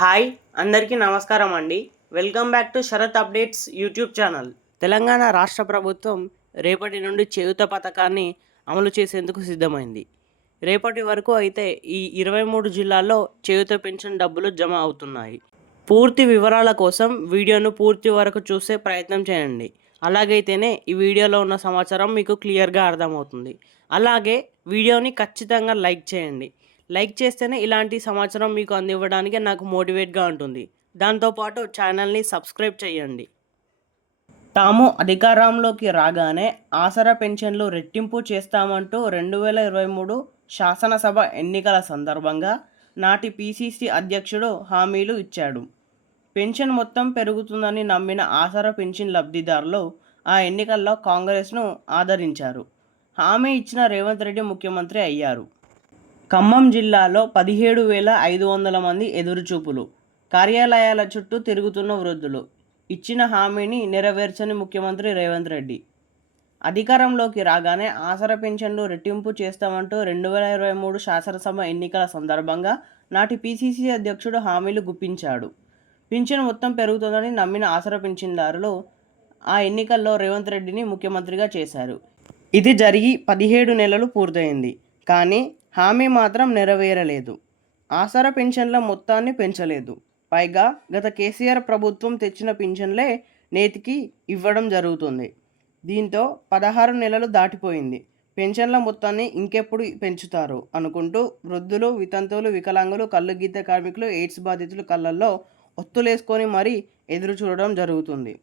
Hi అందరికీ నమస్కారం అండి. Welcome back to Sharath updates YouTube channel. Telangana రాష్ట్ర ప్రభుత్వం రేపటి నుండి చేయుత పథకాన్ని అమలు చేసేందుకు సిద్ధమైంది. రేపటి వరకు అయితే ఈ ఇరవై మూడు జిల్లాల్లో చేయుత పెన్షన్ డబ్బులు జమ అవుతున్నాయి. పూర్తి వివరాల కోసం వీడియోను పూర్తి వరకు చూసే ప్రయత్నం చేయండి. అలాగైతేనే ఈ వీడియోలో ఉన్న సమాచారం మీకు క్లియర్గా అర్థమవుతుంది. అలాగే వీడియోని ఖచ్చితంగా లైక్ చేయండి. లైక్ చేస్తేనే ఇలాంటి సమాచారం మీకు అందివ్వడానికి నాకు మోటివేట్గా ఉంటుంది. దాంతోపాటు ఛానల్ని సబ్స్క్రైబ్ చేయండి. తాము అధికారంలోకి రాగానే ఆసరా పెన్షన్లు రెట్టింపు చేస్తామంటూ రెండు వేల ఇరవై మూడు శాసనసభ ఎన్నికల సందర్భంగా నాటి పిసిసి అధ్యక్షుడు హామీలు ఇచ్చాడు. పెన్షన్ మొత్తం పెరుగుతుందని నమ్మిన ఆసరా పెన్షన్ లబ్ధిదారులు ఆ ఎన్నికల్లో కాంగ్రెస్ను ఆదరించారు. హామీ ఇచ్చిన రేవంత్ రెడ్డి ముఖ్యమంత్రి అయ్యారు. ఖమ్మం జిల్లాలో పదిహేడు వేల ఐదు వందల మంది ఎదురుచూపులు. కార్యాలయాల చుట్టూ తిరుగుతున్న వృద్ధులు. ఇచ్చిన హామీని నెరవేర్చని ముఖ్యమంత్రి రేవంత్ రెడ్డి. అధికారంలోకి రాగానే ఆసర పెన్షన్లు రెట్టింపు చేస్తామంటూ రెండు వేల ఇరవై మూడు శాసనసభ ఎన్నికల సందర్భంగా నాటి పీసీసీ అధ్యక్షుడు హామీలు గుప్పించాడు. పింఛన్ మొత్తం పెరుగుతుందని నమ్మిన ఆసర పింఛన్దారులు ఆ ఎన్నికల్లో రేవంత్ రెడ్డిని ముఖ్యమంత్రిగా చేశారు. ఇది జరిగి పదిహేడు నెలలు పూర్తయింది. కానీ హామీ మాత్రం నెరవేరలేదు. ఆసరా పెన్షన్ల మొత్తాన్ని పెంచలేదు. పైగా గత కేసీఆర్ ప్రభుత్వం తెచ్చిన పింఛన్లే నేతికి ఇవ్వడం జరుగుతుంది. దీంతో పదహారు నెలలు దాటిపోయింది. పెన్షన్ల మొత్తాన్ని ఇంకెప్పుడు పెంచుతారు అనుకుంటూ వృద్ధులు వితంతువులు వికలాంగులు కళ్ళు గీత కార్మికులు ఎయిడ్స్ బాధితులు కళ్ళల్లో ఒత్తులేసుకొని మరీ ఎదురు చూడడం జరుగుతుంది.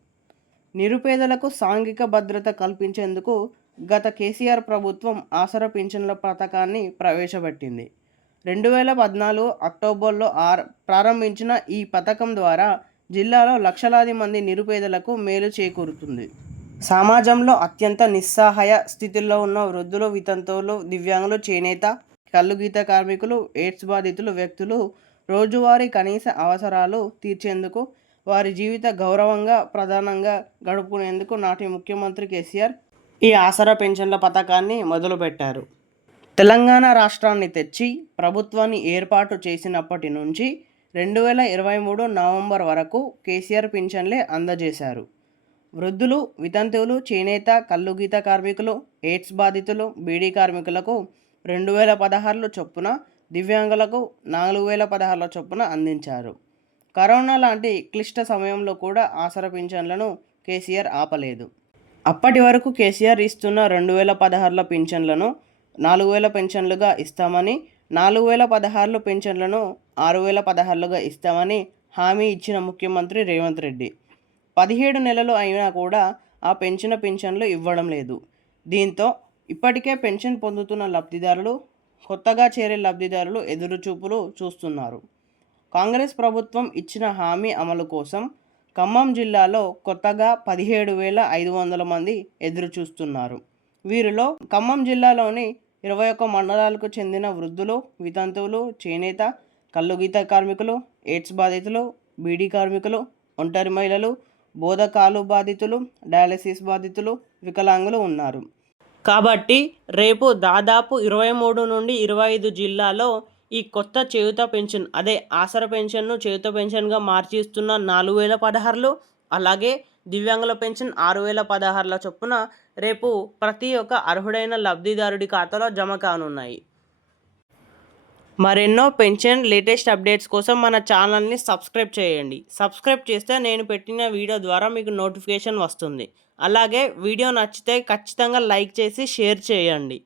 నిరుపేదలకు సాంఘిక భద్రత కల్పించేందుకు గత కేసీఆర్ ప్రభుత్వం ఆసరా పింఛన్ల పథకాన్ని ప్రవేశపెట్టింది. రెండు వేల పద్నాలుగు అక్టోబర్లో ఆర్ ప్రారంభించిన ఈ పథకం ద్వారా జిల్లాలో లక్షలాది మంది నిరుపేదలకు మేలు చేకూరుతుంది. సమాజంలో అత్యంత నిస్సహాయ స్థితిలో ఉన్న వృద్ధులు వితంతువులు దివ్యాంగులు చేనేత కళ్ళు గీత కార్మికులు ఎయిడ్స్ బాధితులు వ్యక్తులు రోజువారీ కనీస అవసరాలు తీర్చేందుకు వారి జీవిత గౌరవంగా ప్రధానంగా గడుపుకునేందుకు నాటి ముఖ్యమంత్రి కేసీఆర్ ఈ ఆసరా పెన్షన్ల పథకాన్ని మొదలుపెట్టారు. తెలంగాణ రాష్ట్రాన్ని తెచ్చి ప్రభుత్వాన్ని ఏర్పాటు చేసినప్పటి నుంచి రెండు వేల ఇరవై మూడు నవంబర్ వరకు కేసీఆర్ పింఛన్లే అందజేశారు. వృద్ధులు వితంతువులు చేనేత కళ్ళు గీత కార్మికులు ఎయిడ్స్ బాధితులు బీడీ కార్మికులకు రెండు వేల పదహారులో చొప్పున దివ్యాంగులకు నాలుగు వేల పదహారుల చొప్పున అందించారు. కరోనా లాంటి క్లిష్ట సమయంలో కూడా ఆసర పింఛన్లను కేసీఆర్ ఆపలేదు. అప్పటి వరకు కేసీఆర్ ఇస్తున్న రెండు వేల పదహారుల పింఛన్లను నాలుగు వేల పెన్షన్లుగా ఇస్తామని నాలుగు వేల పదహారుల పెన్షన్లను ఆరు వేల పదహారులుగా ఇస్తామని హామీ ఇచ్చిన ముఖ్యమంత్రి రేవంత్ రెడ్డి. పదిహేడు నెలలు అయినా కూడా ఆ పెన్షన్ పెన్షన్లు ఇవ్వడం లేదు. దీంతో ఇప్పటికే పెన్షన్ పొందుతున్న లబ్ధిదారులు కొత్తగా చేరే లబ్ధిదారులు ఎదురుచూపులు చూస్తున్నారు. కాంగ్రెస్ ప్రభుత్వం ఇచ్చిన హామీ అమలు కోసం ఖమ్మం జిల్లాలో కొత్తగా పదిహేడు వేల ఐదు వందల మంది ఎదురు చూస్తున్నారు వీరిలో ఖమ్మం జిల్లాలోని ఇరవై ఒక్క మండలాలకు చెందిన వృద్ధులు వితంతువులు చేనేత కల్లుగీత కార్మికులు ఎయిడ్స్ బాధితులు బీడీ కార్మికులు ఒంటరి మహిళలు బోధకాలు బాధితులు డయాలసిస్ బాధితులు వికలాంగులు ఉన్నారు. కాబట్టి రేపు దాదాపు ఇరవై మూడు నుండి ఇరవై ఐదు జిల్లాలో ఈ కొత్త చేయుత పెన్షన్ అదే ఆసర పెన్షన్ను చేయుత పెన్షన్గా మార్చిస్తున్న నాలుగు వేల పదహారులు అలాగే దివ్యాంగుల పెన్షన్ ఆరు వేల పదహారుల చొప్పున రేపు ప్రతి ఒక్క అర్హుడైన లబ్ధిదారుడి ఖాతాలో జమ కానున్నాయి. మరెన్నో పెన్షన్ లేటెస్ట్ అప్డేట్స్ కోసం మన ఛానల్ని సబ్స్క్రైబ్ చేయండి. సబ్స్క్రైబ్ చేస్తే నేను పెట్టిన వీడియో ద్వారా మీకు నోటిఫికేషన్ వస్తుంది. అలాగే వీడియో నచ్చితే ఖచ్చితంగా లైక్ చేసి షేర్ చేయండి.